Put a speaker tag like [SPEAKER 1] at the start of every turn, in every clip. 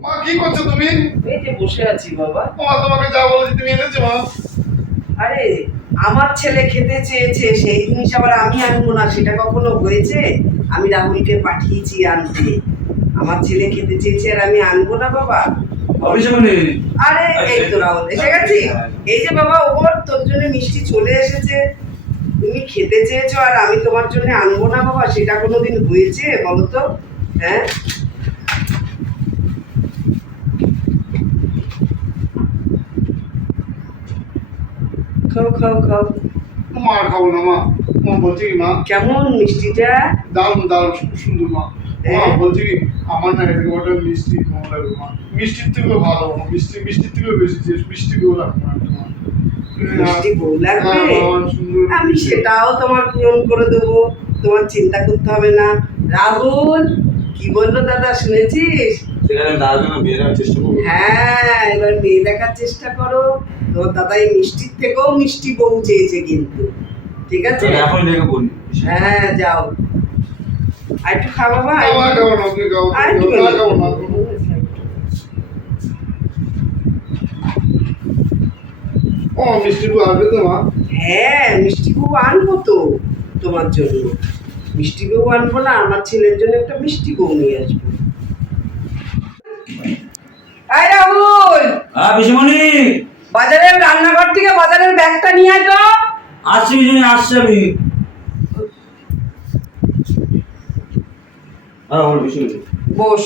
[SPEAKER 1] মা কি করছ তুমি?
[SPEAKER 2] এই যে বসে আছি বাবা।
[SPEAKER 1] মা তোমাকে যা বলেছি তুমি এনেছো মা।
[SPEAKER 2] আরে আমার ছেলে খেতে চেয়েছে সেই জিনিস আবার আমি আনব না সেটা কখনো হয়েছে? আমি রাহুলকে পাঠিয়েছি আনতে। আমার ছেলে খেতে চেয়েছে আর আমি আনব না বাবা।
[SPEAKER 3] মানে?
[SPEAKER 2] আরে এই তো রাহুল এসে গেছি। এই যে বাবা ওর তোর জন্য মিষ্টি চলে এসেছে। তুমি খেতে চেয়েছো আর আমি তোমার জন্য আনব না বাবা সেটা কোনোদিন হয়েছে বলো তো? হ্যাঁ? খাও খাও
[SPEAKER 1] মা খাব না মা। মা বলছি মা?
[SPEAKER 2] কেমন মিষ্টিটা?
[SPEAKER 1] দারুণ দারুণ খুব সুন্দর মা। মা। বলছি আমার না এরকম একটা মিষ্টি কম লাগবে মা। মিষ্টির থেকেও ভালো মিষ্টি মিষ্টির থেকেও বেশি মিষ্টি কেউ লাগবে না
[SPEAKER 2] মিষ্টি বউ লাগবে?
[SPEAKER 1] হ্যাঁ,
[SPEAKER 2] আমি সেটাও তোমার পূরণ করে দেবো। তোমার চিন্তা করতে হবে না। রাহুল কি বলল দাদা শুনেছিস? হ্যাঁ এবার মেয়ে দেখার চেষ্টা করো। তোর দাদা এই মিষ্টির থেকেও মিষ্টি বউ চেয়েছে কিন্তু। ঠিক আছে?
[SPEAKER 3] এখন ডেকে বলি।
[SPEAKER 2] হ্যাঁ যাও। আর একটু খাওয়া বাবা আর একটু
[SPEAKER 1] ও মিষ্টি তো আসবে তো মা।
[SPEAKER 2] হ্যাঁ মিষ্টি বউ আনব তো তোমার জন্য। মিষ্টি বউ আনব না আমার ছেলের জন্য একটা মিষ্টি বউ নিয়ে আসব। আয় রাহুল!
[SPEAKER 3] হ্যাঁ
[SPEAKER 2] বাজারের রান্নাঘর থেকে বাজারের ব্যাগটা নিয়ে আয় তো।
[SPEAKER 3] আসছি পিসিমণি আসছি আমি।
[SPEAKER 2] বস।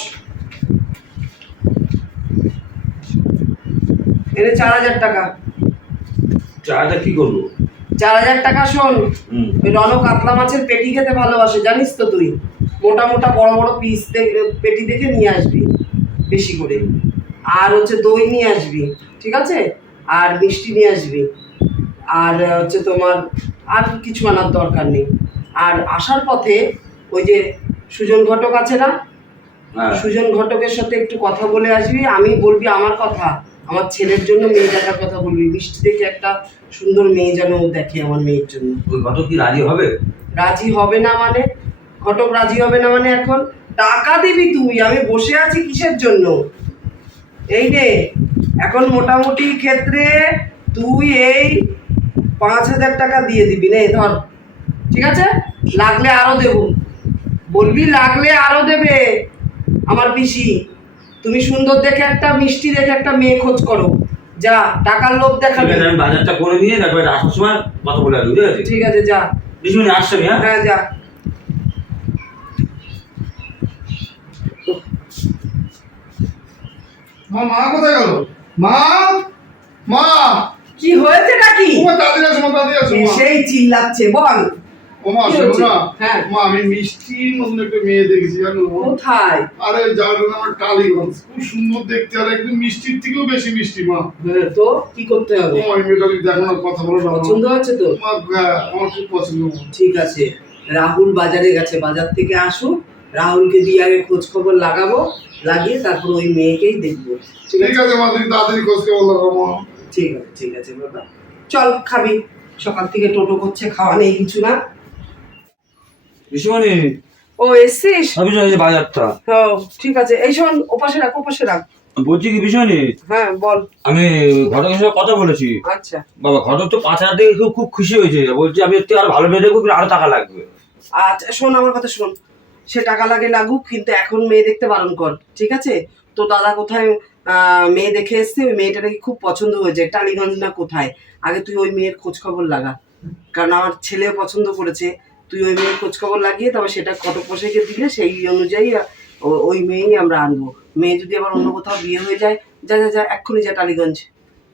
[SPEAKER 2] এনে চার হাজার টাকা।
[SPEAKER 3] চাটা কি করব?
[SPEAKER 2] চার হাজার টাকা শোন। ওই রণ কাতলা মাছের পেটি খেতে ভালোবাসে জানিস তো তুই? মোটা মোটা বড় বড় পিস পেটি দেখে নিয়ে আসবি বেশি করে। আর হচ্ছে দই নিয়ে আসবি ঠিক আছে? আর মিষ্টি নিয়ে আসবি। আর হচ্ছে তোমার আর কিছু আনার দরকার নেই। আর আসার পথে ওই যে সুজন ঘটক আছে না?
[SPEAKER 3] হ্যাঁ।
[SPEAKER 2] সুজন ঘটকের সাথে একটু কথা বলে আসবি। আমি বলবি আমার কথা। আমার ছেলের জন্য মেয়ে দেখার কথা বলবি। মিষ্টি দেখে একটা সুন্দর মেয়ে যেন দেখে আমার মেয়ের জন্য।
[SPEAKER 3] ওই ঘটক কি রাজি হবে?
[SPEAKER 2] রাজি হবে না মানে? ঘটক রাজি হবে না মানে এখন? টাকা দিবি তুই। আমি বসে আছি কিসের জন্য? এই রে এখন মোটামুটি ক্ষেত্রে তুই এই পাঁচ হাজার টাকা দিয়ে দিবি নে ধর ঠিক আছে? লাগলে আরও দেব। বলবি লাগলে আরও দেবে আমার পিসি। তুমি সুন্দর দেখে একটা মিষ্টি দেখে একটা মেয়ে খোঁজ করো। যা টাকার লোভ দেখাবে।
[SPEAKER 3] আমি বাজারটা করে নিয়ে তারপরে আসার সময় কথা বলে আসব ঠিক আছে?
[SPEAKER 2] ঠিক আছে যা।
[SPEAKER 3] পিসিমণি আসছি আমি হ্যাঁ?
[SPEAKER 2] হ্যাঁ যা।
[SPEAKER 1] মা মা কোথায় গেল? মা? মা!
[SPEAKER 2] কি হয়েছে নাকি
[SPEAKER 1] ও
[SPEAKER 2] সেই চিল্লাচ্ছে বল।
[SPEAKER 1] ও মা
[SPEAKER 2] কি
[SPEAKER 1] শোনো না।
[SPEAKER 2] হ্যাঁ।
[SPEAKER 1] মা আমি মিষ্টির মতন একটা মেয়ে দেখেছি জানো?
[SPEAKER 2] কোথায়?
[SPEAKER 1] আরে যার আমার টালিগঞ্জ খুব সুন্দর দেখতে আর একদম মিষ্টির থেকেও বেশি মিষ্টি মা।
[SPEAKER 2] হ্যাঁ, তো কি করতে হবে?
[SPEAKER 1] মা এই মেয়েটা দেখো না কথা বলো না।
[SPEAKER 2] পছন্দ হচ্ছে তো?
[SPEAKER 1] মা হ্যাঁ, আমার খুব পছন্দ
[SPEAKER 2] ঠিক আছে। রাহুল বাজারে গেছে বাজার থেকে আসুক। রাহুলকে দিয়ে আগে খোঁজ খবর লাগাবো লাগিয়ে তারপর ওই মেয়েকেই দেখব। ঠিক আছে
[SPEAKER 1] তাড়াতাড়ি
[SPEAKER 2] ঠিক আছে ঠিক আছে বাবা চল খাবি। সকাল থেকে টোটো করছে খাওয়া নেই কিছু না।
[SPEAKER 3] পিসিমণি
[SPEAKER 2] ও এসছিস?
[SPEAKER 3] এই যে বাজারটা।
[SPEAKER 2] ও ঠিক আছে। এই শোন ওপাশে রাখ ওপাশে রাখ।
[SPEAKER 3] বলছি কি পিসিমণি
[SPEAKER 2] হ্যাঁ বল।
[SPEAKER 3] আমি ঘটকের সাথে কথা বলেছি।
[SPEAKER 2] আচ্ছা।
[SPEAKER 3] বাবা ঘটক তো পাঁচ হাজার থেকে খুব খুব খুশি হয়েছে। বলছি আমি একটু আর ভালো মেয়ে দেখব আরও টাকা লাগবে।
[SPEAKER 2] আচ্ছা শোন আমার কথা শোন। সে টাকা লাগে লাগুক কিন্তু এখন মেয়ে দেখতে বারণ কর ঠিক আছে? তো দাদা কোথায় মেয়ে দেখে এসছে ওই মেয়েটা নাকি খুব পছন্দ হয়েছে। টালিগঞ্জ না কোথায়? আগে তুই ওই মেয়ের খোঁজ খবর লাগা। কারণ আমার ছেলেও পছন্দ করেছে। তুই ওই মেয়ের খোঁজ খবর লাগিয়ে তবে সেটা কত পোশাকে দিলে সেই অনুযায়ী ওই মেয়েই আমরা আনব। মেয়ে যদি আবার অন্য কোথাও বিয়ে হয়ে যায় যা যা যা এক্ষুনি যা টালিগঞ্জ।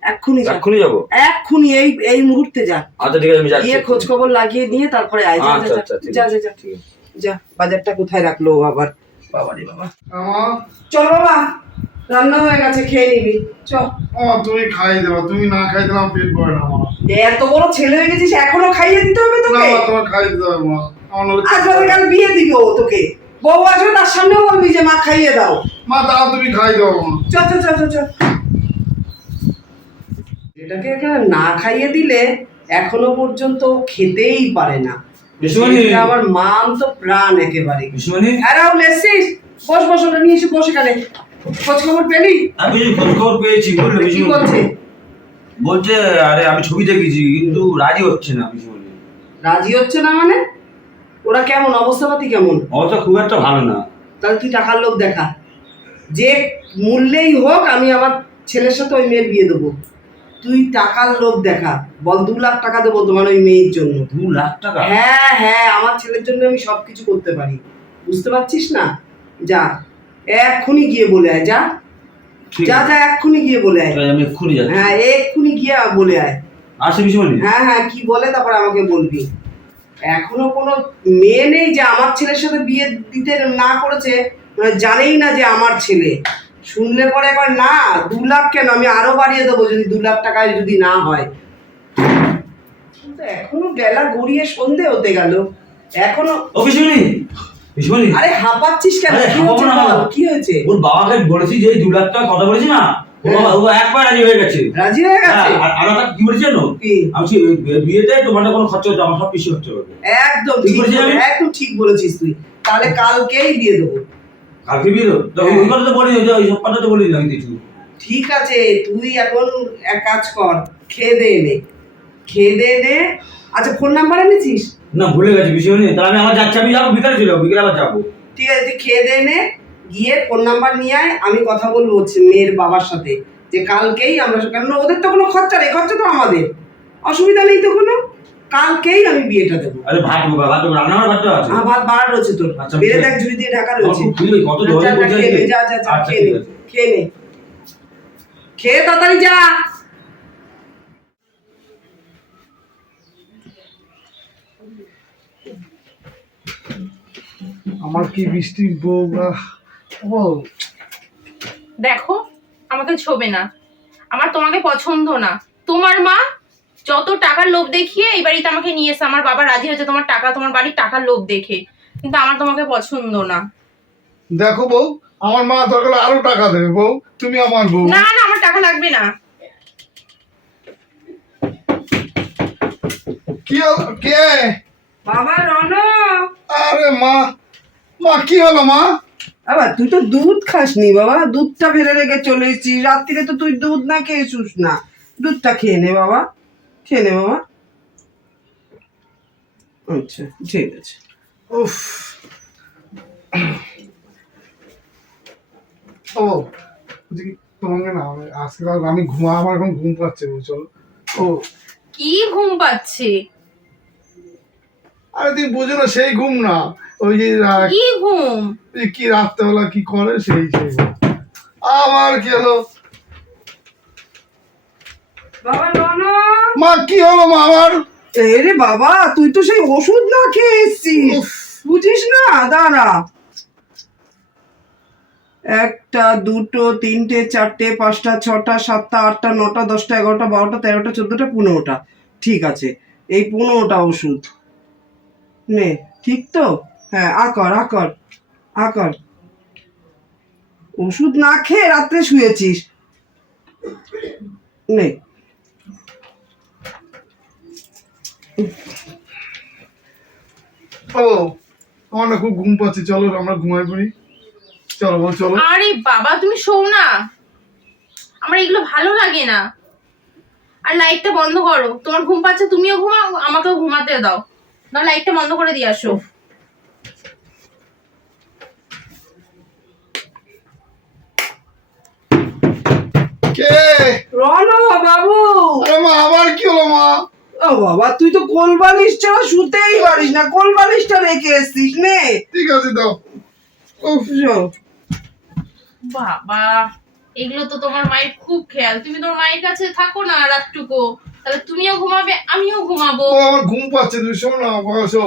[SPEAKER 2] এক্ষুনি যা।
[SPEAKER 3] এক্ষুনি যাব?
[SPEAKER 2] এক্ষুনি এই এই মুহূর্তে যা।
[SPEAKER 3] আচ্ছা ঠিক আছে আমি যাচ্ছি।
[SPEAKER 2] খোঁজ খবর লাগিয়ে নিয়ে তারপরে আয়। যা, যা,
[SPEAKER 3] আচ্ছা,
[SPEAKER 2] যা,
[SPEAKER 3] আচ্ছা, ঠিক
[SPEAKER 2] যা
[SPEAKER 3] আছে।
[SPEAKER 2] যা বাজারটা কোথায় রাখল আবার? বাবা রে বাবা। চল বাবা রান্না হয়ে গেছে খেয়ে নিবি। চ।
[SPEAKER 1] ও তুমি খাই দেবা তুমি না খাই দিলাম পেট ভরে না মা।
[SPEAKER 2] এত বড় ছেলে হয়ে গেছিস এখনও খাইয়ে দিতে হবে তোকে?
[SPEAKER 1] মা তোমার খাই দিতে হবে মা।
[SPEAKER 2] আজ বাদে কাল বিয়ে দিবি তোকে। বউ আসবে তার সামনেও বলবি যে মা খাইয়ে দাও।
[SPEAKER 1] মা তাও তুমি খাই দেবো মা।
[SPEAKER 2] চ চ চ চ চ। এটাকে না খাইয়ে দিলে এখনও পর্যন্ত খেতেই পারে না। আমার মান তো প্রাণ একেবারে। আর এসছিস বস বস ওটা নিয়ে এসে বসে কানে খোঁজ খবর পেলি?
[SPEAKER 3] আমি খোঁজ খবর পেয়েছি বুঝলে
[SPEAKER 2] কি বলছে?
[SPEAKER 3] বলছে আরে আমি ছবি দেখেছি কিন্তু রাজি হচ্ছে না পিসিমণি
[SPEAKER 2] রাজি হচ্ছে না মানে? ওরা কেমন? অবস্থাপাতি কেমন?
[SPEAKER 3] অবস্থা খুব একটা ভালো না।
[SPEAKER 2] তাহলে তুই টাকার লোক দেখা। যে মূল্যেই হোক আমি আমার ছেলের সাথে ওই মেয়ের বিয়ে দেবো। তুই টাকার লোক দেখা। বল দু লাখ টাকা দেবো তোমার ওই মেয়ের জন্য।
[SPEAKER 3] দু লাখ টাকা?
[SPEAKER 2] হ্যাঁ হ্যাঁ আমার ছেলের জন্য আমি সব কিছু করতে পারি। বুঝতে পারছিস না? যা এক্ষুনি গিয়ে বলে আয় যা। যা যা এক্ষুনি গিয়ে বলে আয়।
[SPEAKER 3] আমি এক্ষুনি যাচ্ছি।
[SPEAKER 2] হ্যাঁ এক্ষুনি গিয়ে বলে আয়।
[SPEAKER 3] আসে পিসিমণি
[SPEAKER 2] হ্যাঁ হ্যাঁ কি বলে তারপর আমাকে বলবি। এখনও কোনো মেয়ে নেই যে আমার ছেলের সাথে বিয়ে দিতে না করেছে মানে জানেই না যে আমার ছেলে। শুনলে পরে একবার না দু লাখ কেন? আমি আরও বাড়িয়ে দেবো যদি দু লাখ টাকায় যদি না হয়। কিন্তু এখনও বেলা গড়িয়ে সন্ধে হতে গেল। এখনও
[SPEAKER 3] ও পিসিমণি
[SPEAKER 2] আরে হাঁপাচ্ছিস কেন? কি হয়েছে
[SPEAKER 3] ওর বাবাকে বলেছি যে দু লাখ টাকা কথা বলেছি না?
[SPEAKER 2] হ্যাঁ।
[SPEAKER 3] একবার রাজি হয়ে গেছে।
[SPEAKER 2] রাজি হয়ে গেছে?
[SPEAKER 3] হ্যাঁ, আর আরও একটা কি বলেছি জানো?
[SPEAKER 2] কি?
[SPEAKER 3] আমি বিয়েতে তোমার কোনো খরচা আমার সব পিসি খরচা
[SPEAKER 2] একদম
[SPEAKER 3] ঠিক
[SPEAKER 2] একদম ঠিক বলেছিস তুই। তাহলে কালকেই দিয়ে দেবো।
[SPEAKER 3] কালকে বিয়ে দেবো ওই- ওই কথা তো বলি ওই সব কথা তো বলি না কিছু।
[SPEAKER 2] ঠিক আছে তুই এখন এক কাজ কর খেয়ে দে নে খেয়ে দে নে আচ্ছা ফোন নাম্বার এনেছিস?
[SPEAKER 3] না ভুলে গেছি বিষয় নেই। তাহলে আমি আমার যাচ্ছি আমি যাব বিকালে চলে যাব বিকালে আবার যাব।
[SPEAKER 2] ঠিক আছে তুই খেয়ে দে নে গিয়ে ফোন নাম্বার নিয়ে আয় আমি কথা বলব হচ্ছে মেয়ের বাবার সাথে। যে কালকেই আমরা কেন ওদের তো কোনো খরচা নেই খরচা তো আমাদের। অসুবিধা নেই তো কোনো? কালকেই আমি বিয়েটা দেবো।
[SPEAKER 3] আরে ভাত বাবা ভাত দেবো, রান্নাঘর ভাতটা আছে?
[SPEAKER 2] আমার ভাত বার রয়েছে তোর।
[SPEAKER 3] আচ্ছা,
[SPEAKER 2] বেড়ে দেখ। ঝুড়ি দিয়ে ঢাকা রয়েছে।
[SPEAKER 3] কত জল
[SPEAKER 2] যা, যা,
[SPEAKER 3] বসে
[SPEAKER 2] যা যা যা
[SPEAKER 3] আচ্ছা,
[SPEAKER 2] খেয়ে নে খেয়ে নে। খেয়ে তাড়াতাড়ি যা।
[SPEAKER 1] আমার কি বৃষ্টি বউ ও
[SPEAKER 4] দেখো আমাকে ছোবে না। আমার তোমাকে পছন্দ না। তোমার মা যত টাকার লোভ দেখিয়ে এই বাড়িতে আমাকে নিয়ে এসে আমার বাবা রাজি হয়েছে তোমার টাকা তোমার বাড়ির টাকার লোভ দেখে। কিন্তু আমার তোমাকে পছন্দ না।
[SPEAKER 1] দেখো বউ আমার মা দরকার আরও টাকা দেবে। বউ তুমি আমার বউ।
[SPEAKER 4] না না আমার টাকা লাগবে না।
[SPEAKER 1] কি হলো? কে?
[SPEAKER 2] বাবা রন
[SPEAKER 1] আরে মা মা কি হলো মা?
[SPEAKER 2] বাবা তুই তো দুধ খাসনি বাবা। দুধটা ফেলে রেখে চলে এসেছিস। রাত্রিরে তো তুই দুধ না খেয়ে শুস না। দুধটা খেয়ে নে বাবা। খেয়ে নে বাবা আচ্ছা ঠিক আছে।
[SPEAKER 1] উফ। ও কি, তোমাকে না আমি আজকে আমি ঘুমা আমার এখন ঘুম পাচ্ছে চলো। ও।
[SPEAKER 4] কি ঘুম পাচ্ছে?
[SPEAKER 1] আরে তুমি বুঝো না সেই ঘুম না। ওই যে
[SPEAKER 4] কি ঘুম?
[SPEAKER 1] এই কি রাত্রেবেলা কি করে সেই সেই। আমার কি হলো?
[SPEAKER 2] বাবা
[SPEAKER 1] মা কি হলো মা আমার?
[SPEAKER 2] রে বাবা তুই তো সেই ওষুধ না খেয়ে এসছিস। বুঝিস না? দাঁড়া। একটা দুটো তিনটে চারটে পাঁচটা ছটা সাতটা আটটা নটা দশটা এগারোটা বারোটা তেরোটা চোদ্দোটা পনেরোটা। ঠিক আছে এই পনেরোটা ওষুধ। নে ঠিক তো? হ্যাঁ আকর আকর আকর ওষুধ না খেয়ে রাত্রে শুয়েছিস। নে।
[SPEAKER 1] ও আমার না খুব ঘুম পাচ্ছে চলো আমরা ঘুমাই পড়ি। চলো বল চলো।
[SPEAKER 4] আরে বাবা তুমি শোও না। আমার এগুলো ভালো লাগে না। আর লাইটটা বন্ধ করো। তোমার ঘুম পাচ্ছে তুমিও ঘুমাও আমাকেও ঘুমাতে দাও। না লাইটটা বন্ধ করে দিয়ে আসো।
[SPEAKER 1] কে?
[SPEAKER 2] রন বাবু।
[SPEAKER 1] আরে মা আবার কি হলো মা?
[SPEAKER 2] ও বাবা তুই তো কোল বালিশ ছাড়া শুতেই পারিস না। কোল বালিশটা রেখে এসছিস নে।
[SPEAKER 1] ঠিক আছে দাও। উফ
[SPEAKER 4] বাবা এগুলো তো তোমার মায়ের খুব খেয়াল। তুমি তোমার মায়ের কাছে থাকো না রাতটুকু। তাহলে তুমিও ঘুমাবে আমিও ঘুমাবো।
[SPEAKER 1] আমার ঘুম পাচ্ছে তুমি শোনো না বয়সো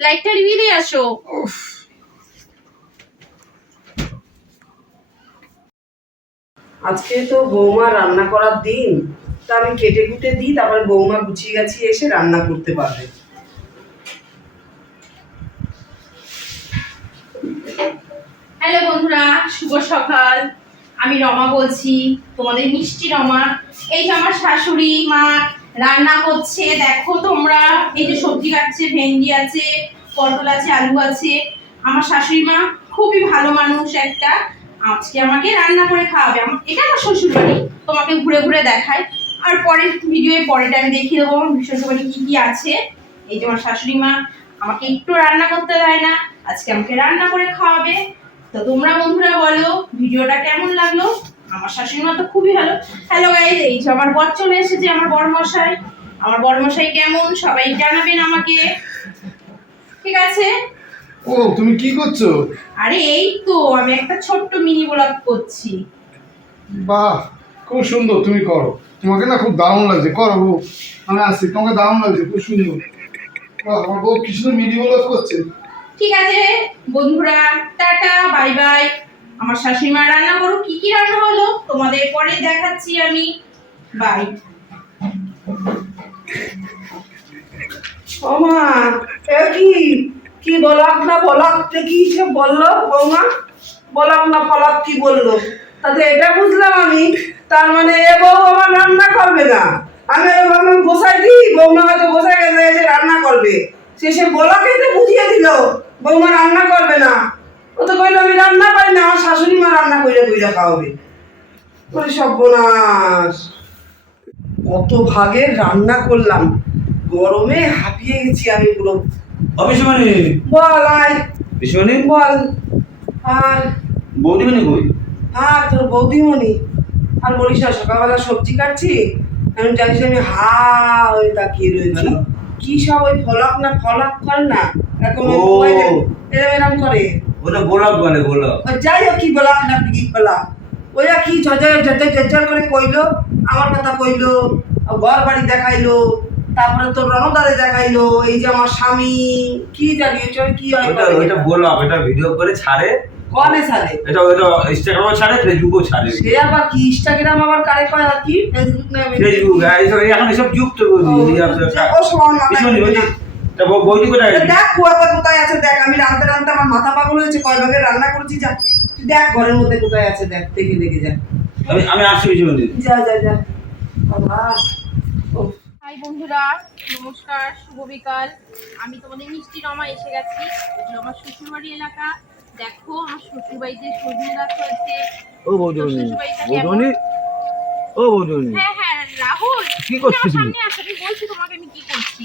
[SPEAKER 4] লাইটটা নিভিয়ে দিয়ে আসো।
[SPEAKER 1] উফ।
[SPEAKER 2] আজকে তো বৌমা রান্না করার দিন। তা আমি কেটে কুটে দিই, তারপরে বৌমা গুছিয়ে গাছিয়ে এসে রান্না করতে পারবে।
[SPEAKER 4] হ্যালো বন্ধুরা, শুভ সকাল। আমি রমা বলছি, তোমাদের মিষ্টি রমা। এই যে আমার শাশুড়ি, মা রান্না করছে, দেখো তোমরা, এই যে সবজি কাটছে, ভেন্ডি আছে, পটল আছে, আলু আছে। আমার শাশুড়ি মা খুবই ভালো মানুষ একটা। আজকে আমাকে রান্না করে খাওয়াবে। এটা আমার শ্বশুর বাড়ি তোমাকে ঘুরে ঘুরে দেখায়। আর পরের ভিডিওয়ে পরেটা আমি দেখিয়ে দেবো। আমার শ্বশুর বাড়ি কি কি আছে। এই যে আমার শাশুড়ি মা আমাকে একটু রান্না করতে দেয় না আজকে আমাকে রান্না করে খাওয়াবে। তো তোমরা বন্ধুরা বলো ভিডিওটা কেমন লাগল? আমার শাশুড়ি মা তো খুবই ভালো। হ্যালো গাইজ এই যে আমার বর চলে এসেছে আমার বরমশাই। আমার বরমশাই কেমন? সবাই জানাবেন আমাকে। ঠিক আছে?
[SPEAKER 1] ও তুমি কি করছ?
[SPEAKER 4] আরে এই তো আমি একটা ছোট্ট মিনি ব্লগ করছি।
[SPEAKER 1] বাহ খুব সুন্দর তুমি করো। তোমাকে না খুব দারুণ লাগছে করো বউ আমি আসছি তোমাকে দারুণ লাগছে খুব সুন্দর। আমার বউ কি সুন্দর মিডিও করছে।
[SPEAKER 4] ঠিক আছে বন্ধুরা টাটা বাই বাই। আমার শাশুড়ি মা রান্না করো কি কি রান্না হলো? তোমাদের পরে দেখাচ্ছি আমি। বাই।
[SPEAKER 2] ও মা এ কি? কি বলাক না বলাক তে কি সে বলল বৌমা? বলাক না ফলাক কি বলল? তাতে এটা বুঝলাম আমি। তার মানে এ বউ আমার রান্না করবে না। আমি ভাবলাম গোসাই দিই বৌমা হয়তো গোসাই গেছে এসে রান্না করবে। সে সে বলাকে তো বুঝিয়ে দিল বৌমা রান্না করবে না। ও তো কইলো আমি রান্না পারি না আমার শাশুড়ি মা রান্না কইরা কইরা খাওয়াবে। ওরে সর্বনাশ। কত ভাগে রান্না করলাম গরমে হাঁপিয়ে গেছি আমি পুরো।
[SPEAKER 3] ও
[SPEAKER 2] বল আয়।
[SPEAKER 3] পিসিমণি
[SPEAKER 2] বল আর।
[SPEAKER 3] বৌদিমণি কই?
[SPEAKER 2] আর তোর বৌদিমণি। আর বলিস না সকালবেলা সবজি কাটছি আমি জানিস আমি হা হয়ে তাকিয়ে রয়েছি। কি সব ওই ফলক না ফলক করে না। মোবাইলে এরম এরম করে।
[SPEAKER 3] ওটা গোলাপ বলে গোলাপ।
[SPEAKER 2] যাই হোক কি বলা না কি বলা ওইয়া কি ঝরঝর ঝরঝর ঝরঝর করে কইলো আমার কথা কইলো ঘর বাড়ি দেখাইলো তারপরে তোর রণদারে দেখাইলো এই যে আমার স্বামী কি জানি কি হয়
[SPEAKER 3] ওটা গোলাপ এটা ভিডিও করে ছাড়ে
[SPEAKER 2] কনে সালে
[SPEAKER 3] এটা ওইটা ইনস্টাগ্রামে ছাড়ে ফেসবুকও ছাড়ে।
[SPEAKER 2] সে আবার কি ইনস্টাগ্রাম আবার কারে কয় আর কি? ফেসবুক না
[SPEAKER 3] ফেসবুক এখন এসব যুক্ত করে
[SPEAKER 2] ও, ও সব আমার মাথায়
[SPEAKER 3] পিসিমণি ওই যে
[SPEAKER 2] ঢুকে
[SPEAKER 3] তা বৌদি কোথায়
[SPEAKER 2] দেখ কুয়াটা কোথায় আছে দেখ আমি রান্তে রান্তে আমার মাথা পাগল হয়েছে কয় ভাগে রান্না করেছি যা। তুই দেখ ঘরের মধ্যে কোথায় আছে দেখ দেখে দেখে যা।
[SPEAKER 3] আমি আমি আসছি পিসিমণি
[SPEAKER 2] যা যা যা বাবা। ও।
[SPEAKER 4] হাই বন্ধুরা নমস্কার শুভ বিকাল। আমি তোমাদের মিষ্টি রমা এসে গেছি। আমার শ্বশুরবাড়ি এলাকা। দেখো আমার শ্বশুরবাড়িতে সজনে গাছ হয়েছে
[SPEAKER 3] ও
[SPEAKER 4] কেমন?
[SPEAKER 3] বৌদিমণি ও বৌদিমণি
[SPEAKER 4] হ্যাঁ হ্যাঁ রাহুল
[SPEAKER 3] কি করছ
[SPEAKER 4] আমার
[SPEAKER 3] তুমি?
[SPEAKER 4] সামনে আসো আমি বলছি তোমাকে আমি কি করছি।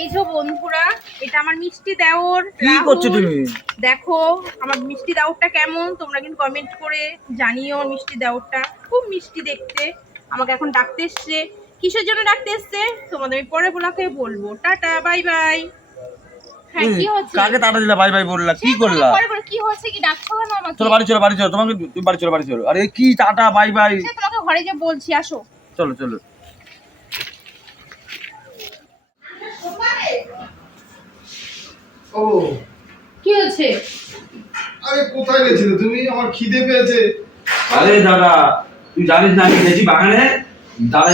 [SPEAKER 4] এই যে বন্ধুরা এটা আমার মিষ্টি দেওর
[SPEAKER 3] কি করছ তুমি?
[SPEAKER 4] দেখো আমার মিষ্টি দেওরটা কেমন? তোমরা কিন্তু কমেন্ট করে জানিও মিষ্টি দেওরটা। খুব মিষ্টি দেখতে। আমাকে এখন ডাকতে এসছে। কিসের জন্য ডাকতে এসছে? তোমাদের আমি পরে বলাকে বলব। Tata bye bye. হ্যাঁ কি হচ্ছে?
[SPEAKER 3] কাকে তাড়া দিলা? বাই বাই বললা কি করলা?
[SPEAKER 4] পরে কি হচ্ছে? কি ডাকছো কেন আমাকে?
[SPEAKER 3] চলো বাড়ি চলো বাড়ি চলো তোমাকে তুমি বাড়ি চলো বাড়ি চলো। আরে কি টাটা বাই বাই।
[SPEAKER 4] সে তোমাকে ঘরে যে বলছি আসো।
[SPEAKER 3] চলো চলো।
[SPEAKER 1] ও।
[SPEAKER 4] কি হচ্ছে?
[SPEAKER 1] আরে কোথায় গেছিলে? তুমি আমার খিদে পেয়েছে।
[SPEAKER 3] আরে দাদা তুই জানিস না আমি গেছি বাগানে? দাদা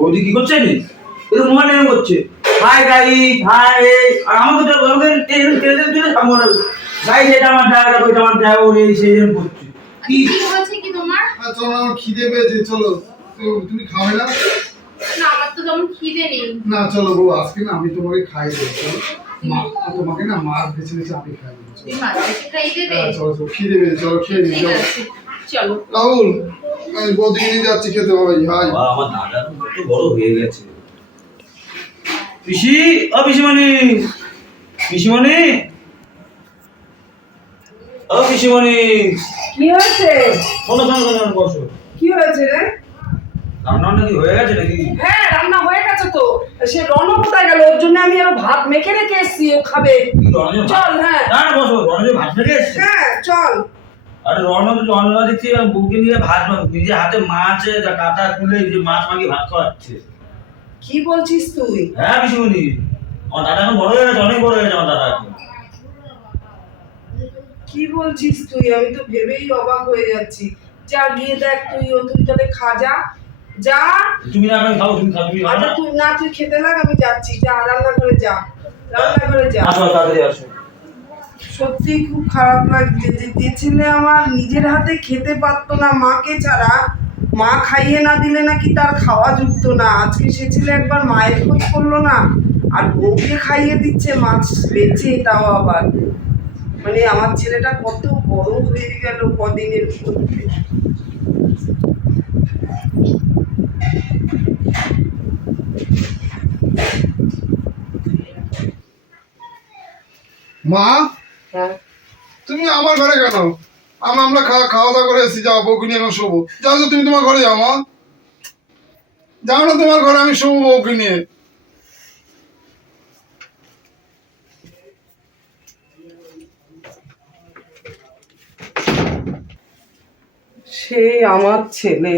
[SPEAKER 3] বৌদি কি করছে নি এরকম করছে। হাই গাই হাই আর আমাকে তো গাই আমার ওইটা আমার ওরে সেই করছে। কি?
[SPEAKER 4] কি কি তোমার?
[SPEAKER 1] আর চলো আমার খিদে পেয়েছে চলো। তো তুমি খাবে না?
[SPEAKER 4] না আমার তো তেমন খিদে নেই।
[SPEAKER 1] না চলো বউ আজকে না আমি তোমাকে খাই দেবো চলো। মা তোমাকে না মাছ বেছে বেছে আমি খাই দেবো চলো।
[SPEAKER 4] তুমি মাছ দেখে খাই দেবে?
[SPEAKER 1] হ্যাঁ, চলো চলো খিদে পেয়েছে চলো খেয়ে নিই
[SPEAKER 4] ঠিক
[SPEAKER 1] চলো।
[SPEAKER 4] চলো।
[SPEAKER 1] রাহুল আমি বৌদিকে নিয়ে যাচ্ছি খেতে ভাই হাই
[SPEAKER 3] আমার দাদা কত বড় হয়ে গেছে। পিসি ও পিসিমণি। পিসিমণি? ও পিসিমণি।
[SPEAKER 2] কি হয়েছে?
[SPEAKER 3] শোনো শোনো শোনো বসো।
[SPEAKER 2] কি হয়েছে রে?
[SPEAKER 3] রান্না হয়ে গেছে নাকি?
[SPEAKER 2] হ্যাঁ রান্না হয়ে গেছে তো। সে রণ কোথায় গেল? ওর জন্য আমি আরও ভাত মেখে রেখে এসছি ও খাবে। চল হ্যাঁ।
[SPEAKER 3] না বসো রণজ ভাত মেরে এসছে।
[SPEAKER 2] হ্যাঁ চল।
[SPEAKER 3] আরে রণজ রণজ দেখছি বউকে নিয়ে ভাত নিজে হাতে মাছ কাটা তুলে যে মাছ মাগিয়ে ভাত খাওয়াচ্ছে।
[SPEAKER 2] কি বলছিস তুই?
[SPEAKER 3] হ্যাঁ পিসিমণি আমার দাদা এখন বড় হয়ে গেছে অনেক বড় হয়ে গেছে আমার দাদা এখন।
[SPEAKER 2] কি বলছিস তুই? আমি তো ভেবেই অবাক হয়ে যাচ্ছি। যা গিয়ে দেখ তুই ও তুই তাহলে খা যা।
[SPEAKER 3] তুমি না আমি খাব তুমি খাও তুমি খাও
[SPEAKER 2] আচ্ছা তুই না তুই খেতে লাগ আমি যাচ্ছি। যা রান্না করে যা। রান্না করে যা।
[SPEAKER 3] আসো তাড়াতাড়ি আসো।
[SPEAKER 2] সত্যি খুব খারাপ লাগছে যে যে ছেলে আমার নিজের হাতে খেতে পারতো না মাকে ছাড়া। মা খাইয়ে না দিলে নাকি তার খাওয়া যুক্ত না। আজকে সে ছেলে একবার মায়ের খোঁজ করল না। আর বউকে খাইয়ে দিচ্ছে মাছ বেচে তাও আবার। মানে আমার ছেলেটা কত বড় হয়ে গেল কদিনের মধ্যে।
[SPEAKER 1] মা?
[SPEAKER 2] হ্যাঁ?
[SPEAKER 1] তুমি আমার ঘরে কেন? আমি আমরা খাওয়া দাওয়া করে এসেছি, যাও, বউকে নিয়ে এখন যাও তো, তুমি তোমার ঘরে যাও, মা। যাও না তোমার ঘরে, আমি বউকে নিয়ে।
[SPEAKER 2] সেই আমার ছেলে।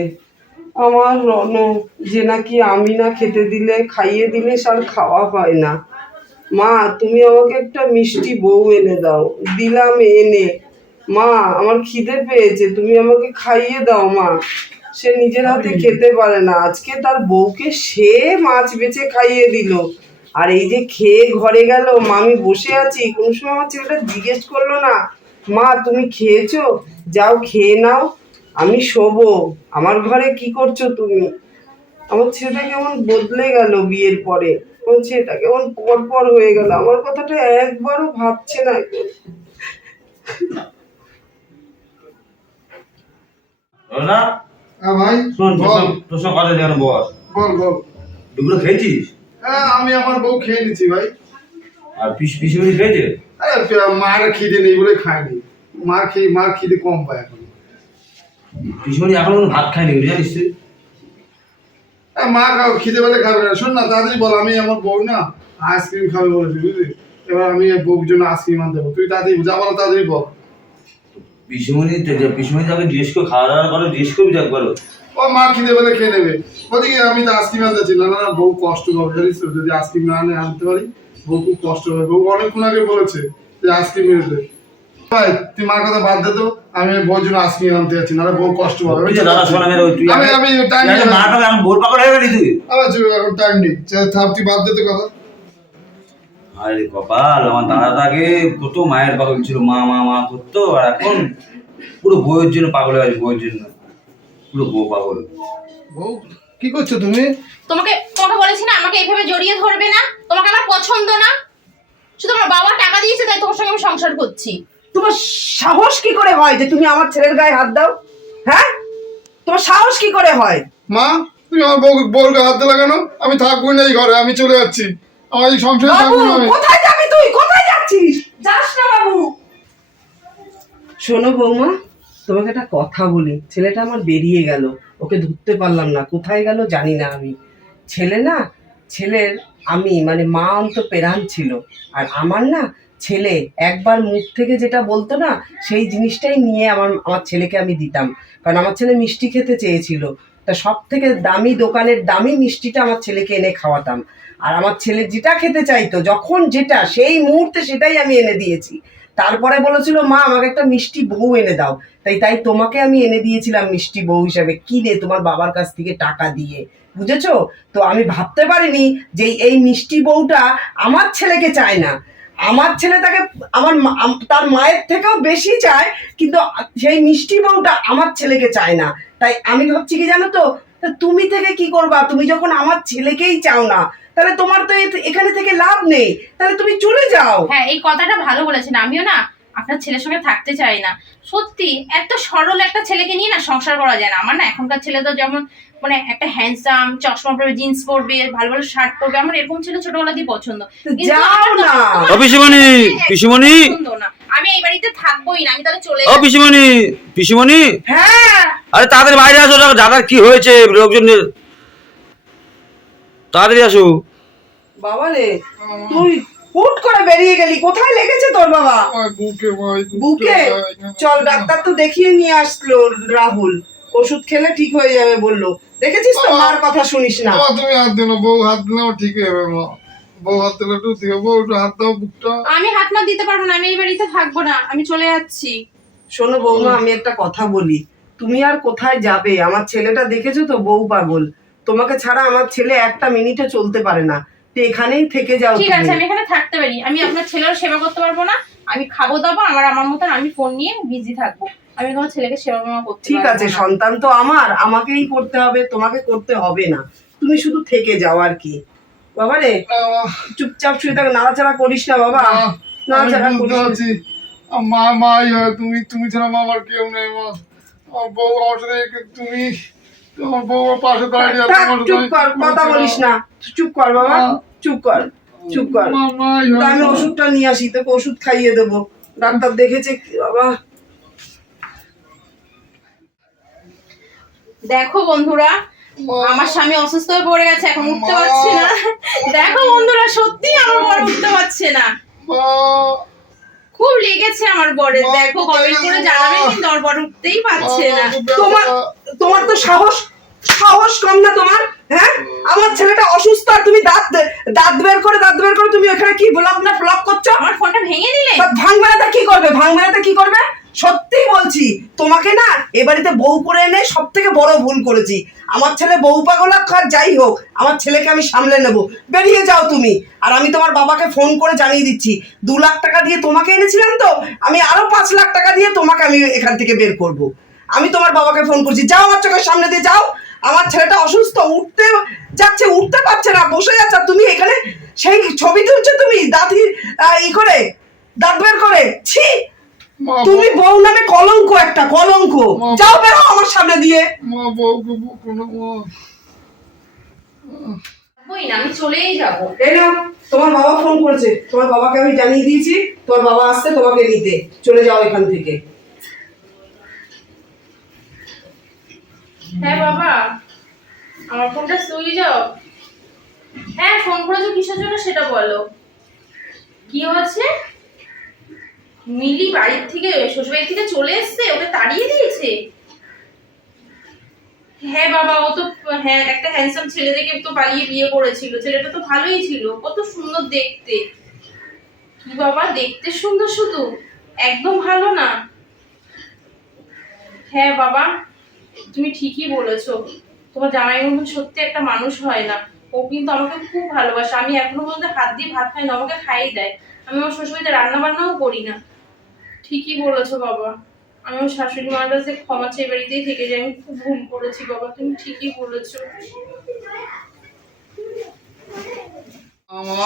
[SPEAKER 2] আমার রণ, যে নাকি আমি না খেতে দিলে, খাইয়ে দিলে সার খাওয়া হয় না। মা, তুমি আমাকে একটা মিষ্টি বউ এনে দাও। দিলাম এনে। মা আমার খিদে পেয়েছে তুমি আমাকে খাইয়ে দাও মা। সে নিজের হাতে খেতে পারে না। আজকে তার বউকে সে মাছ বেচে খাইয়ে দিল। আর এই যে খেয়ে ঘরে গেল মা আমি বসে আছি। কোনো সময় আমার ছেলেটা জিজ্ঞেস করল না মা তুমি খেয়েছো? যাও খেয়ে নাও। আমি শোবো। আমার ঘরে কি করছ তুমি? আমার ছেলেটা কেমন বদলে গেল বিয়ের পরে। আমার ছেলেটা কেমন পর পর হয়ে গেল। আমার কথাটা একবারও ভাবছে না
[SPEAKER 3] না?
[SPEAKER 1] হ্যাঁ ভাই
[SPEAKER 3] শোন তোর
[SPEAKER 1] বল।
[SPEAKER 3] কথা যেন বস।
[SPEAKER 1] বল বল।
[SPEAKER 3] দুপুরে খেয়েছিস?
[SPEAKER 1] হ্যাঁ আমি আমার বউ খেয়ে ভাই।
[SPEAKER 3] আর পিস পিসি খেয়েছে?
[SPEAKER 1] আরে মার খিদে নেই বলে খায়নি। মার খেয়ে মার খিদে কম পায় এখন।
[SPEAKER 3] পিসিমণি এখন ভাত খায়নি বুঝে জানিস তুই?
[SPEAKER 1] মা খাও খিদে পেলে খাবে না। শোন না তাড়াতাড়ি বল আমি আমার বউ না আইসক্রিম খাবে বলেছি বুঝলি? এবার আমি বউর জন্য আইসক্রিম আনতে তুই তাড়াতাড়ি যা বলো তাড়াতাড়ি বল।
[SPEAKER 3] পিসিমণি পিসিমণি তাকে জিজ্ঞেস করে খাওয়া দাওয়া করো জিজ্ঞেস করবি একবারও
[SPEAKER 1] ও মা খিদে পেলে খেয়ে নেবে। বলছি কি আমি তো আইসক্রিম আনতে চাচ্ছি না না বউ কষ্ট পাবে জানিস যদি আইসক্রিম না আনে আনতে পারি বউ খুব কষ্ট হবে বউ অনেকক্ষণ আগে বলেছে যে এনে ভাই তুই মার কথা বাদ দে তো আমি বউর জন্য আইসক্রিম আনতে যাচ্ছি না বউ কষ্ট পাবে।
[SPEAKER 3] ওই দাদা শোনা মেরে তুই
[SPEAKER 1] আমি আমি টাইম
[SPEAKER 3] তুই আগে আমি বোর পাকড় হয়ে গেলি তুই।
[SPEAKER 1] আবার চুপ, এখন টাইম নেই। তুই বাদ দে তো কথা।
[SPEAKER 3] আরে কপাল আমার দাদাটা আগে কত মায়ের পাগল ছিল মা মা মা করতো আর এখন পুরো বইয়ের জন্য পাগল হয়ে গেছে বইয়ের জন্য। পুরো বউ পাগল।
[SPEAKER 1] বউ কি করছ তুমি?
[SPEAKER 4] তোমাকে তোমাকে বলেছি না আমাকে এইভাবে জড়িয়ে ধরবে না তোমাকে আমার পছন্দ না। শুধু আমার বাবা টাকা দিয়েছে তাই তোমার সঙ্গে আমি সংসার করছি।
[SPEAKER 2] তোমার সাহস কি করে হয় যে তুমি আমার ছেলের গায়ে হাত দাও? হ্যাঁ? তোমার সাহস কি করে হয়?
[SPEAKER 1] মা তুমি আমার বউ বউকে হাত দিয়ে লাগানো আমি থাকব না এই ঘরে আমি চলে যাচ্ছি। আমার এই সংসারে
[SPEAKER 2] বাবু
[SPEAKER 1] থাকব না আমি
[SPEAKER 2] কোথায় যাবি তুই? কোথায় যাচ্ছিস? যাস না বাবু। শোনো বৌমা তোমাকে একটা কথা বলি। ছেলেটা আমার বেরিয়ে গেল। ওকে ধরতে পারলাম না। কোথায় গেল জানি না আমি। ছেলে না ছেলের আমি মানে মা অন্ত পেরান ছিল। আর আমার না ছেলে একবার মুখ থেকে যেটা বলতো না সেই জিনিসটাই নিয়ে আমার আমার ছেলেকে আমি দিতাম। কারণ আমার ছেলে মিষ্টি খেতে চেয়েছিল। তা সব থেকে দামি দোকানের দামি মিষ্টিটা আমার ছেলেকে এনে খাওয়াতাম। আর আমার ছেলে যেটা খেতে চাইতো, যখন যেটা, সেই মুহূর্তে সেটাই আমি এনে দিয়েছি। তারপরে বলেছিল, মা, আমাকে একটা মিষ্টি বউ এনে দাও। তাই তাই তোমাকে আমি এনে দিয়েছিলাম মিষ্টি বউ হিসাবে। কিনে তোমার বাবার কাছ থেকে টাকা দিয়ে? বুঝেছ? তো আমি ভাবতে পারিনি যে এই মিষ্টি বউটা আমার ছেলেকে চায় না। আমার ছেলে তাকে, আমার তার মায়ের থেকেও বেশি চায়, কিন্তু সেই মিষ্টি বউটা আমার ছেলেকে চায় না। তাই আমি ভাবছি কি জানো তা তুমি থেকে কি করবা? তুমি যখন আমার ছেলেকেই চাও না তাহলে তোমার তো এখানে থেকে লাভ নেই। তাহলে তুমি চলে যাও।
[SPEAKER 4] হ্যাঁ এই কথাটা ভালো বলেছেন। আমিও না আপনার ছেলের সঙ্গে থাকতে চাই না। সত্যি এত সরল একটা ছেলেকে নিয়ে না সংসার করা যায় না। আমার না এখনকার ছেলে তো যেমন মানে একটা হ্যান্ডসাম চশমা পরবে জিন্স পরবে ভালো ভালো শার্ট পরবে। আমার এরকম ছেলে ছোটবেলা দিয়ে পছন্দ
[SPEAKER 2] যাও না।
[SPEAKER 3] পিসিমণি পিসিমণি।
[SPEAKER 4] আমি এই বাড়িতে থাকবোই না। আমি তাহলে চলে
[SPEAKER 3] ও পিসিমণি পিসিমণি।
[SPEAKER 2] হ্যাঁ।
[SPEAKER 3] আরে তাড়াতাড়ি বাইরে আসো দাদার কি হয়েছে লোকজন তাড়াতাড়ি আসো।
[SPEAKER 2] বাবা রে তুই হুট করে বেরিয়ে গেলি। কোথায় লেগেছে তোর বাবা?
[SPEAKER 1] বুকে ভাই
[SPEAKER 2] বুকে? চল ডাক্তার তো দেখিয়ে নিয়ে আসলো রাহুল। ওষুধ খেলে ঠিক হয়ে যাবে বলল। দেখেছিস তো মার কথা শুনিস না।
[SPEAKER 1] বাবা, তুমি হাত দিও না বউ হাত দিলে ঠিক হয়ে যাবে মা। বউ হাত দিলে একটু দিও বউ একটু হাত দাও বুকটা।
[SPEAKER 4] আমি হাত মা দিতে পারব না আমি এই বাড়িতে থাকব না আমি চলে যাচ্ছি।
[SPEAKER 2] শোনো বৌমা আমি একটা কথা বলি। তুমি আর কোথায় যাবে? আমার ছেলেটা দেখেছ তো বউ পাগল। তোমাকে ছাড়া আমার ছেলে একটা মিনিটও চলতে পারে না। তো এখানেই থেকে যাও
[SPEAKER 4] ঠিক আছে আমি এখানে থাকতে পারি। আমি আপনার ছেলের সেবা করতে পারব না। আমি খাব দাবো আমার আমার মতন আমি ফোন নিয়ে বিজি থাকব। আমি তোমার ছেলেকে সেবা মেবা করতে
[SPEAKER 2] ঠিক আছে সন্তান তো আমার আমাকেই করতে হবে তোমাকে করতে হবে না। তুমি শুধু থেকে যাও আর কি। বাবা রে চুপচাপ শুয়ে থাক নাড়াচাড়া করিস না বাবা। নাড়াচাড়া করিস
[SPEAKER 1] মা মাই হয় তুমি তুমি ছাড়া মা আমার কেউ নেই মা। বউ আমার সাথে তুমি তোমার পাশে দাঁড়িয়ে
[SPEAKER 2] চুপ কর কথা বলিস না। চুপ কর বাবা চুপ কর চুপ কর। আমি ওষুধটা নিয়ে আসি তোকে ওষুধ খাইয়ে দেবো। ডাক্তার দেখেছে কি বাবা।
[SPEAKER 4] দেখো বন্ধুরা আমার স্বামী অসুস্থ হয়ে পড়ে গেছে এখন উঠতে পারছে না। দেখো বন্ধুরা সত্যি আমার বর উঠতে পারছে না। খুব লেগেছে আমার বরের। দেখো কমেন্ট করে
[SPEAKER 1] জানাবে
[SPEAKER 4] কিন্তু আমার বর উঠতেই পারছে না।
[SPEAKER 2] তোমার তোমার তো সাহস সাহস কম না তোমার হ্যাঁ? আমার ছেলেটা অসুস্থ আর তুমি দাঁত দাঁত বের করে দাঁত বের করে তুমি ওখানে কি ব্লক না ব্লক করছ?
[SPEAKER 4] আমার ফোনটা ভেঙে দিলে?
[SPEAKER 2] তা ভাঙবেলাতে কি করবে? ভাঙবেলাতে কি করবে? সত্যি বলছি তোমাকে না এ বাড়িতে বউ করে এনে সব থেকে বড় ভুল করেছি। আমার ছেলে বউ পাগলা খার যাই হোক আমার ছেলেকে আমি সামলে নেব। বেরিয়ে যাও তুমি। আর আমি তোমার বাবাকে ফোন করে জানিয়ে দিচ্ছি। দু লাখ টাকা দিয়ে তোমাকে এনেছিলাম তো আমি আরও পাঁচ লাখ টাকা দিয়ে তোমাকে আমি এখান থেকে বের করব। আমি তোমার বাবাকে ফোন করছি যাও আমার চোখের সামনে দিয়ে যাও। আমার ছেলেটা অসুস্থ উঠতে যাচ্ছে উঠতে পারছে না বসে যাচ্ছে তুমি এখানে সেই ছবি তুলছো তুমি দাঁতি আহ, ই করে দাঁত বের করে ছি! তুমি বউ নামে কলঙ্ক একটা কলঙ্ক। যাও বেরো আমার সামনে দিয়ে।
[SPEAKER 1] মা বউকে বকো না মা
[SPEAKER 4] বই না আমি চলেই যাব।
[SPEAKER 2] এই নাও তোমার বাবা ফোন করেছে। তোমার বাবাকে আমি জানিয়ে দিয়েছি তোমার বাবা আসছে তোমাকে নিতে। চলে যাও এখান থেকে।
[SPEAKER 4] হ্যাঁ বাবা আমার ফোনটা সুইচ অফ হ্যাঁ ফোন করেছ কিসের জন্য সেটা বলো। কি হয়েছে? মিলি বাড়ির থেকে শ্বশুরবাড়ি থেকে চলে এসছে? ওকে তাড়িয়ে দিয়েছে? হ্যাঁ বাবা, ও তো হ্যাঁ একটা হ্যান্ডসাম ছেলে দেখে তো পালিয়ে বিয়ে করেছিল। ছেলেটা তো ভালোই ছিল। কত সুন্দর দেখতে। কি বাবা, দেখতে সুন্দর শুধু। একদম ভালো না। হ্যাঁ বাবা, তুমি ঠিকই বলেছ। তোমার জামাই বন্ধু সত্যি একটা মানুষ হয় না। ও কিন্তু আমাকে খুব ভালোবাসে। আমি এখনও পর্যন্ত হাত দিয়ে ভাত খাই না আমাকে খাইয়ে দেয়। আমি আমার শ্বশুরবাড়িতে রান্না বান্নাও করি না। ঠিকই বলেছ বাবা। আমি আমার শাশুড়ি মার কাছে ক্ষমা চেয়ে বাড়িতেই থেকে যাই। আমি খুব ভুল করেছি বাবা তুমি ঠিকই বলেছ।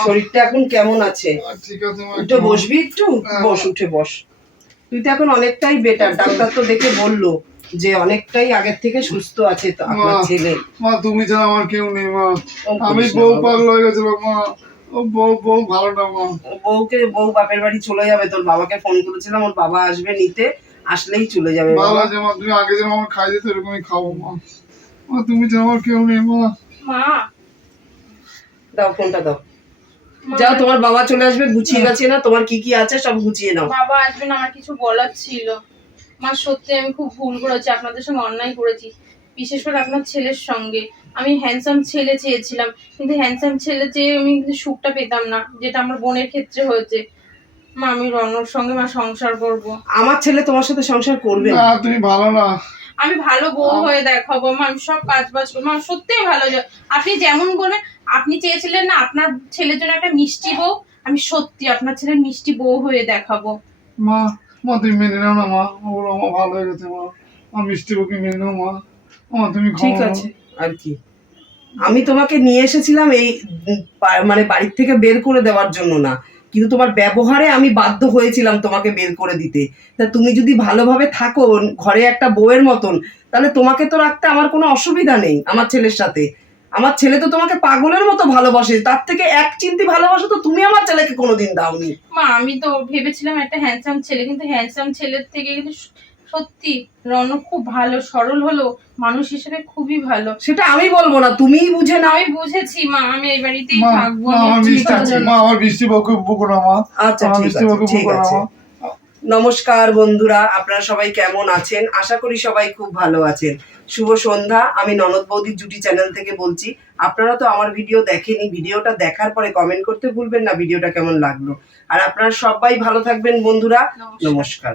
[SPEAKER 2] শরীরটা এখন কেমন আছে?
[SPEAKER 1] ঠিক
[SPEAKER 2] উঠে বসবি একটু? বস উঠে বস। তুই তো এখন অনেকটাই বেটার ডাক্তার তো দেখে বলল যে অনেকটাই আগের থেকে সুস্থ আছে তো
[SPEAKER 1] মা।
[SPEAKER 2] ছেলে।
[SPEAKER 1] মা তুমি ছাড়া আমার কেউ নেই মা। আমি বউ পাগল হয়ে গেছিলাম মা। ও বউ বউ ভালো না
[SPEAKER 2] বউকে বউ বাপের বাড়ি চলে যাবে। তোর বাবাকে ফোন করেছিলাম ওর বাবা আসবে নিতে আসলেই চলে যাবে বাবা।
[SPEAKER 1] মা। তুমি আগে যেরকম আমার খাই দিতে এরকমই খাব মা। মা তুমি ছাড়া আমার কেউ নেই মা।
[SPEAKER 4] মা।
[SPEAKER 2] দাও ফোনটা দাও। যাও তোমার বাবা চলে আসবে গুছিয়ে গেছে না? তোমার কি কি আছে সব গুছিয়ে নাও।
[SPEAKER 4] বাবা আসবে না আমার কিছু বলার ছিল। মা সত্যি আমি খুব ভুল করেছি আপনাদের সঙ্গে অন্যায় করেছি। বিশেষ করে আপনার ছেলের সঙ্গে। আমি হ্যান্ডসাম ছেলে চেয়েছিলাম কিন্তু হ্যান্ডসাম ছেলে চেয়ে আমি কিন্তু সুখটা পেতাম না যেটা আমার বোনের ক্ষেত্রে হয়েছে। মা আমি রনর সঙ্গে মা সংসার করব।
[SPEAKER 2] আমার ছেলে তোমার সাথে সংসার করবে? না
[SPEAKER 1] তুমি ভালো না।
[SPEAKER 4] আমি ভালো বউ হয়ে দেখাবো মা আমি সব কাজ বাজ করব। মা সত্যিই ভালো আপনি যেমন বলবেন আপনি চেয়েছিলেন না আপনার ছেলের জন্য একটা মিষ্টি বউ আমি সত্যি আপনার ছেলের মিষ্টি বউ হয়ে দেখাবো।
[SPEAKER 1] মা মা তুমি মেনে নাও না মা। ওর আমার ভালো হয়ে গেছে মা। মা মিষ্টি বউকে মেনে নাও মা। তুমি
[SPEAKER 2] ঠিক আছে। আর কি। আমি তোমাকে নিয়ে এসেছিলাম এই মানে বাড়ির থেকে বের করে দেওয়ার জন্য না। কিন্তু তোমার ব্যবহারে আমি বাধ্য হয়েছিলাম তোমাকে বের করে দিতে। তা তুমি যদি ভালোভাবে থাকো ঘরে একটা বউয়ের মতন তাহলে তোমাকে তো রাখতে আমার কোনো অসুবিধা নেই আমার ছেলের সাথে। আমার ছেলে তো তোমাকে পাগলের মতো ভালোবাসে তার থেকে এক চিন্তি ভালোবাসো তো তুমি আমার ছেলেকে কোনোদিন দাওনি।
[SPEAKER 4] মা আমি তো ভেবেছিলাম একটা হ্যান্ডসাম ছেলে কিন্তু হ্যান্ডসাম ছেলের থেকে কিন্তু সত্যি রণ খুব ভালো সরল হলো মানুষ হিসেবে খুবই ভালো।
[SPEAKER 2] সেটা আমি বলব না তুমিই বুঝে না
[SPEAKER 4] আমি বুঝেছি মা আমি এই বাড়িতেই
[SPEAKER 1] মা
[SPEAKER 4] থাকব
[SPEAKER 1] মা, আমার
[SPEAKER 4] আছে।
[SPEAKER 1] মা আমার মিষ্টি বউকে বকো না মা।
[SPEAKER 2] আচ্ছা
[SPEAKER 1] আমার
[SPEAKER 2] ঠিক আছে
[SPEAKER 1] বউকে
[SPEAKER 2] ঠিক
[SPEAKER 1] বকো না
[SPEAKER 2] আছে।
[SPEAKER 1] মা।
[SPEAKER 2] নমস্কার বন্ধুরা আপনারা সবাই কেমন আছেন? আশা করি সবাই খুব ভালো আছেন। শুভ সন্ধ্যা আমি ননদ বৌদির জুটি চ্যানেল থেকে বলছি। আপনারা তো আমার ভিডিও দেখেনি ভিডিওটা দেখার পরে কমেন্ট করতে ভুলবেন না ভিডিওটা কেমন লাগল। আর আপনারা সবাই ভালো থাকবেন বন্ধুরা। নমস্কার।